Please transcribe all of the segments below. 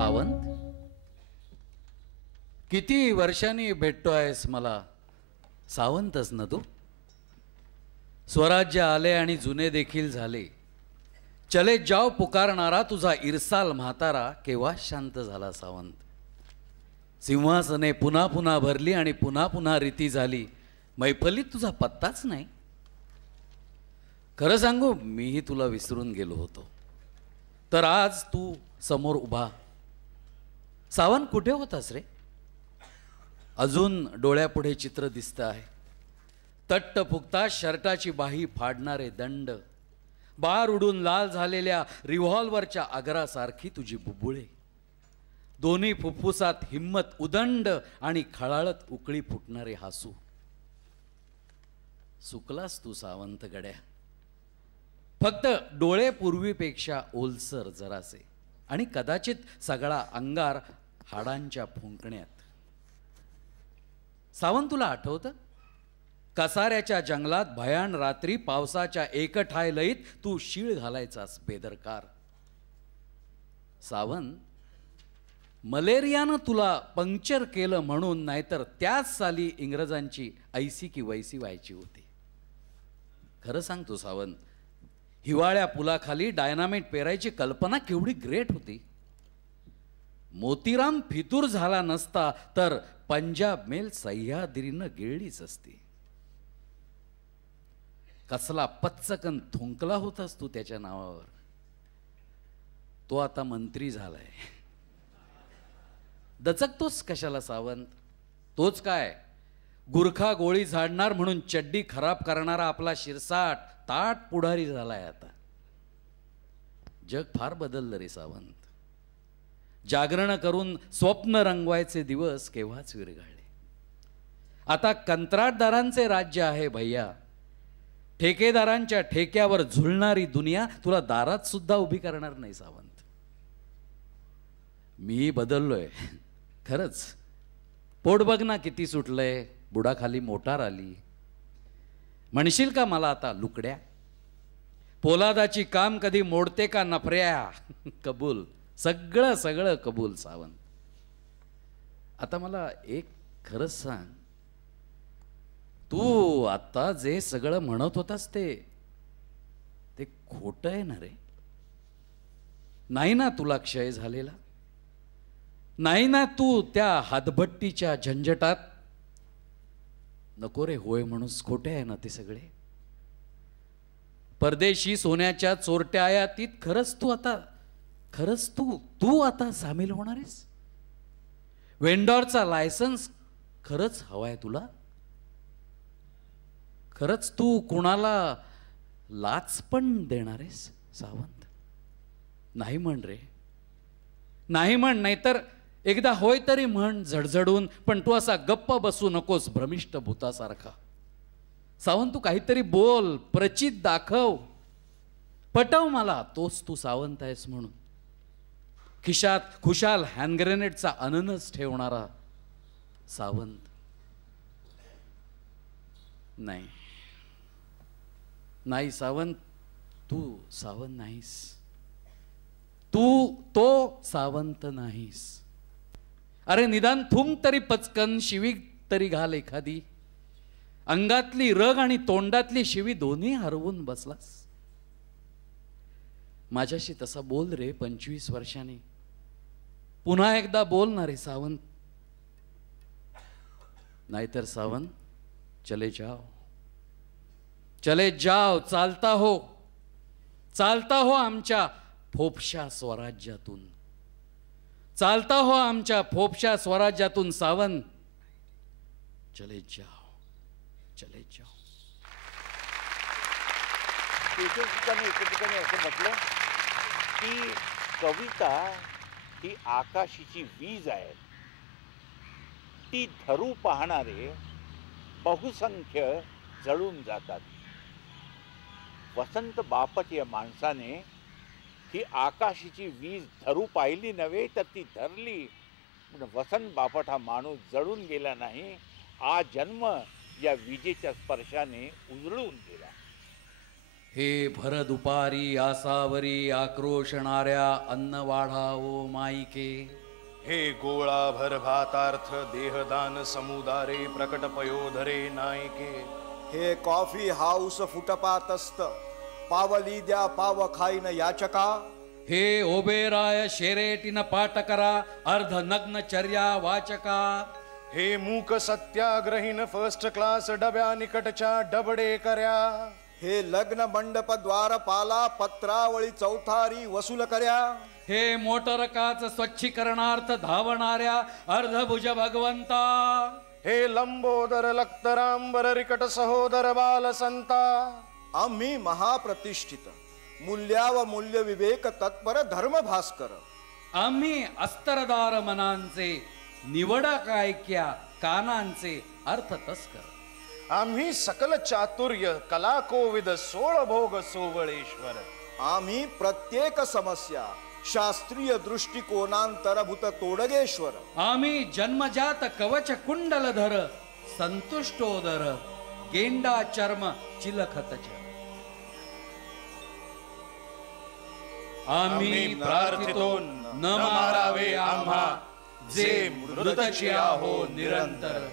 सावंत, किती वर्षांनी भेटतोयस मला? सावंतच ना तू? स्वराज्य आले आणि जुने देखील झाले. चले जाव पुकारणारा तुझा इरसाल म्हातारा केव्हा शांत झाला सावंत? सिंहासने पुन्हा पुन्हा भरली आणि पुन्हा पुन्हा रीती झाली. मैफलीत तुझा पत्ताच नाही. खरं सांगू, मीही तुला विसरून गेलो होतो. तर आज तू समोर उभा. सावंत, कुठे होतास रे? अजून डोळ्यापुढे चित्र दिसतं आहे. तट्ट फुगता शर्टाची बाही फाडणारे दंड, बार उडून लाल झालेल्या रिव्हॉल्वरच्या आगरासारखी तुझी बुबुळे, दोन्ही फुफ्फुसात हिम्मत उदंड आणि खळाळत उकळी फुटणारे हासू. सुकलास तू सावंत गड्या. फक्त डोळे पूर्वीपेक्षा ओलसर जरासे आणि कदाचित सगळा अंगार हाडांच्या फुंकण्यात. सावंत, तुला आठवतं कसाऱ्याच्या जंगलात भयान रात्री पावसाच्या एकठाय लईत तू शीळ घालायचास बेदरकार? सावंत, मलेरियानं तुला पंक्चर केलं म्हणून, नाहीतर त्याच साली इंग्रजांची ऐसी की वैसी व्हायची होती. खरं सांगतो सावंत, हिवाळ्या पुलाखाली डायनामाइट पेरायची कल्पना केवढी ग्रेट होती. मोतीराम फितूर झाला नसता तर पंजाब मेल सह्याद्रीनं गिळलीच असती. कसला पच्चकन थुंकला होतास तू त्याच्या नावावर. तो आता मंत्री झालाय. दचकतोस कशाला सावंत? तोच काय गुरखा गोळी झाडणार म्हणून चड्डी खराब करणारा आपला शिरसाट ताट पुढारी झालाय आता. जग फार बदललं रे सावंत. जागरण करून स्वप्न रंगवायचे दिवस केव्हाच विरघळले. आता कंत्राटदारांचे राज्य आहे भैया. ठेकेदारांच्या ठेक्यावर झुलणारी दुनिया तुला दारात सुद्धा उभी करणार नाही सावंत. मी बदललोय खरंच. पोट बघ ना किती सुटलंय. बुडाखाली मोटार आली. म्हणशील का मला आता लुकड्या? पोलादाची काम कधी मोडते का नफऱ्या? कबूल, सगळं सगळं कबूल सावंत. आता मला एक खरंच सांग, तू आता जे सगळं म्हणत होतास ते खोटं आहे ना रे? नाही ना तुला क्षय झालेला? नाही ना तू त्या हातभट्टीच्या झंझटात? नको रे होय म्हणूस, खोटे आहे ना ते सगळे? परदेशी सोन्याच्या चोरट्या आयातीत खरंच तू आता सामील होणार आहेस? वेंडॉरचा लायसन्स खरंच हवाय तुला? खरंच तू कुणाला लाच पण देणार आहेस सावंत? नाही म्हण रे, नाही म्हण. नाहीतर एकदा होय तरी म्हण झडझडून. पण तू असा गप्प बसू नकोस भ्रमिष्ट भूतासारखा. सावंत, तू काहीतरी बोल, प्रचित दाखव, पटव मला तोच तू सावंत आहेस म्हणून. खिशात खुशाल हँड ग्रेनेडचा अननस ठेवणारा सावंत नाही. नाही सावंत, तू सावंत नाहीस. तू तो सावंत नाहीस. अरे निदान थुंक तरी पचकन, शिवी तरी घाल एखादी. अंगातली रग आणि तोंडातली शिवी दोन्ही हरवून बसलास. माझ्याशी तसा बोल रे 25 वर्षांनी. पुन्हा एकदा बोल ना रे सावंत. नाहीतर सावंत, चले जाओ, चले जाओ. चालता हो आमच्या फोपशा स्वराज्यातून. चालता हो आमच्या फोपशा स्वराज्यातून सावंत. चले जाओ, चले जाओ. एके ठिकाणी असं म्हटलं की कविता ही आकाशाची वीज आहे. ती धरू पाहणारे बहुसंख्य जळून जातात. वसंत बापट या माणसाने ही आकाशाची वीज धरू पाहिली नव्हे तर ती धरली. वसंत बापट हा माणूस जळून गेला नाही. जन्म या विजेच्या स्पर्शाने उजळून गेला. हे भर दुपारी आसावरी आक्रोशणाऱ्या अन्न वाढावो माईके. हे गोळा भर भातार्थ देहदान समुदारे प्रकट पयोधरे नायके. हे कॉफी हाऊस फुटपातस्त पावली द्या पाव खाईन याचका. हे ओबेराय शेरेटीन पाठ करा अर्ध नग्न चर्या वाचका. हे मूक सत्याग्रहीन फर्स्ट क्लास डब्या निकटच्या डबडे कर्या. हे लग्न मंडप द्वारपाला पत्रावळी चौथारी वसूल कर्या. हे मोटर काच स्वच्छीकरणार्थ धावणाऱ्या अर्धभुज भगवंता. हे लंबोदर लक्तरांबर रिकट सहोदर बाल संता. आम्ही महाप्रतिष्ठित मूल्याव मूल्य विवेक तत्पर धर्म भास्कर. आम्ही अस्तरदार मनांचे निवडा कायक्या कानांचे अर्थ तस्कर. आम्ही सकल चातुर्य कला कोविद सोळ भोग सोवळेश्वर. आम्ही प्रत्येक समस्या शास्त्रीय दृष्टिकोनांतरभूत तोडगेश्वर. आम्ही जन्मजात कवच कुंडलधर संतुष्टोदर गेंडा चर्म चिलखतच. आम्ही प्रार्थितो न मारावे आम्हा जे मृतची आहो निरंतर.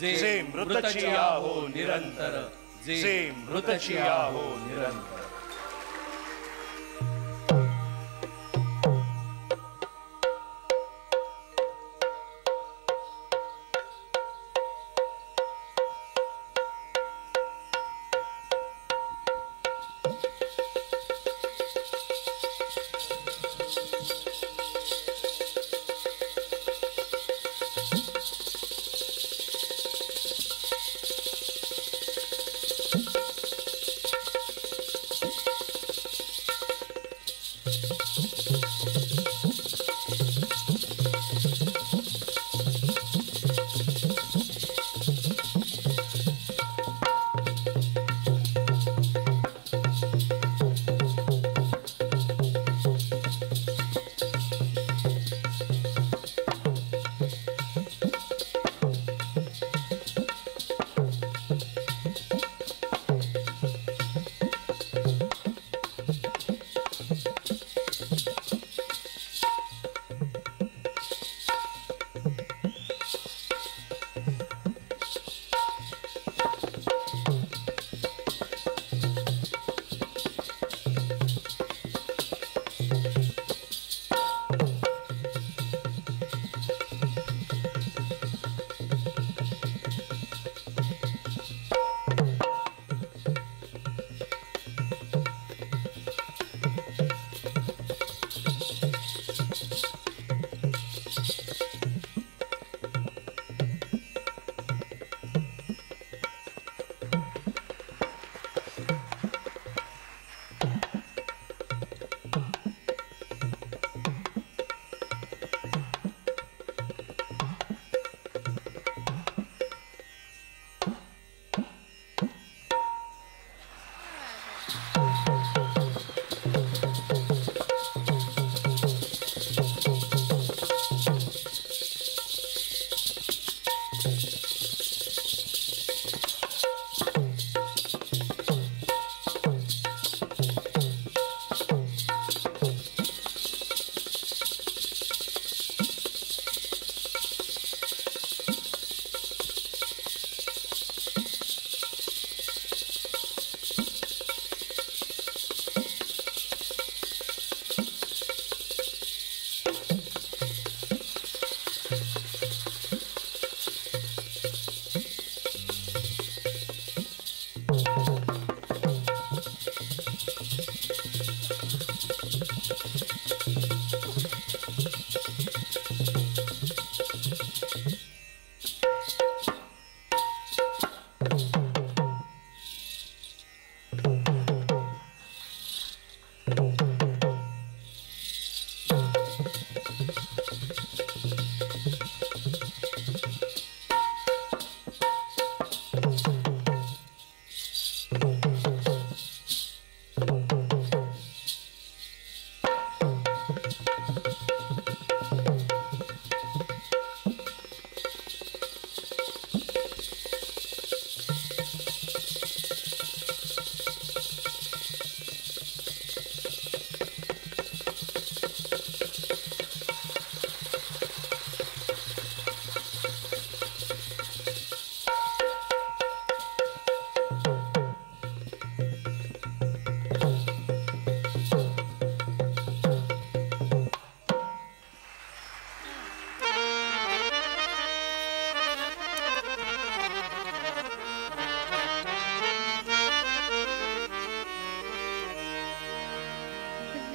जे मृतची आहो निरंतर. जे मृतची आहो निरंतर.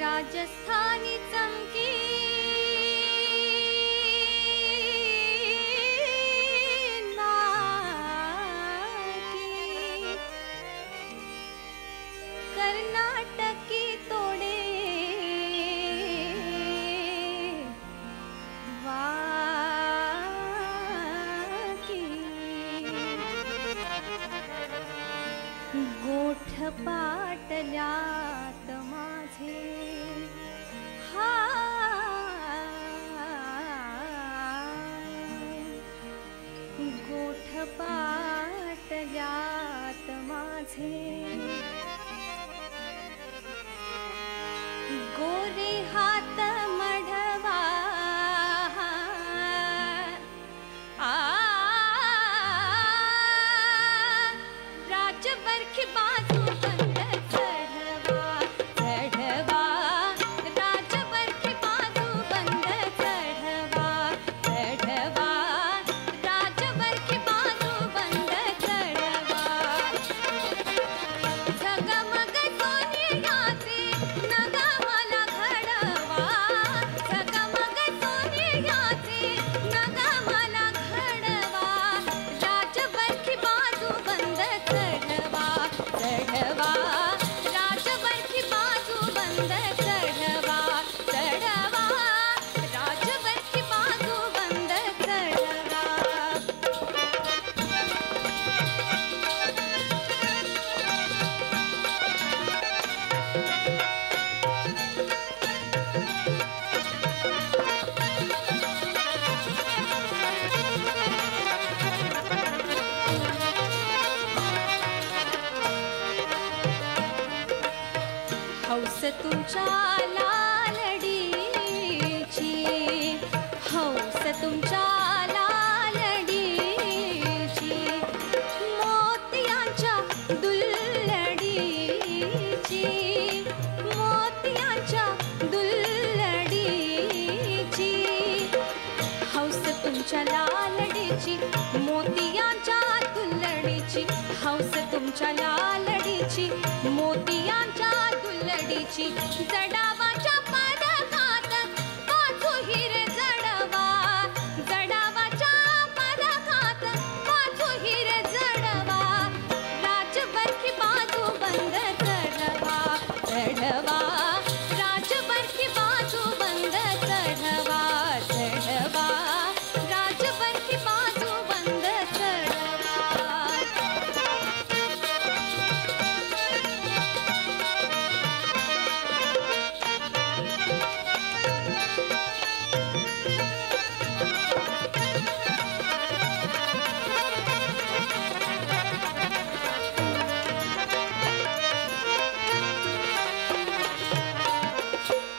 राजस्थानी चमकी कर्नाटकी तोडे वाकी गोठ पाटल्यात माझे हा गोठ पाटल्यात माझे गोरे हात मढवा राजबरखी बाजू बंद चढवा चढवा राजबरखी बाजू बंद चढवा चढवा राजबरखी बाजू बंद चढवा झगमग सोनियाचे नगा मला घडवा झगमग सोनियाचे नगा मला घडवा राजबरखी बाजू बंद चढवा चढवा राजबरखी बाजू बंद चढवा चढवा राजबरखी बाजू बंद चढवा हौस तुमच्या लालडीची हौस तुमच्या लालडीची मोतियांच्या दुल्लडीची मोतियांच्या दुल्लडीची हौस तुमच्या लालडीची मोतियांच्या दुल्लडीची हौस तुमच्या लालडीची मोतियांच्या दुल्लडीची जडावाच्या पदकात पाचू हिरे जडवा जडावाच्या पदकात पाचू हिरे जडवा राजबरखी बाजू बंद चढवा चढवा राजबरखी बाजू बंद चढवा चढवा राजबरखी बाजू बंद चढवा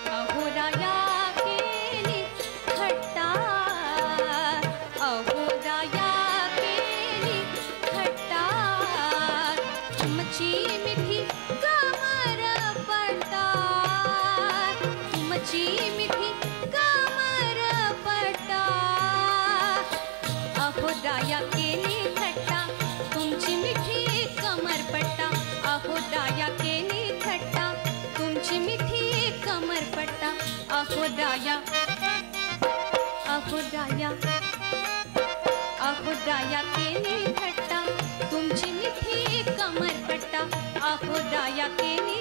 अहोराया केली खट्टा अहोराया केली खट्टा तुमची मिठी कमर पट्टा तुमची मिठी कमर पट्टा अहोराया केली खट्टा तुमची मिठी कमर पट्टा अहोराया केली खट्टा तुमची मिठी कमर पट्टा अहोराया अहोराया अहोराया केली खट्टा तुमची मिठी कमर पट्टा अहोराया केली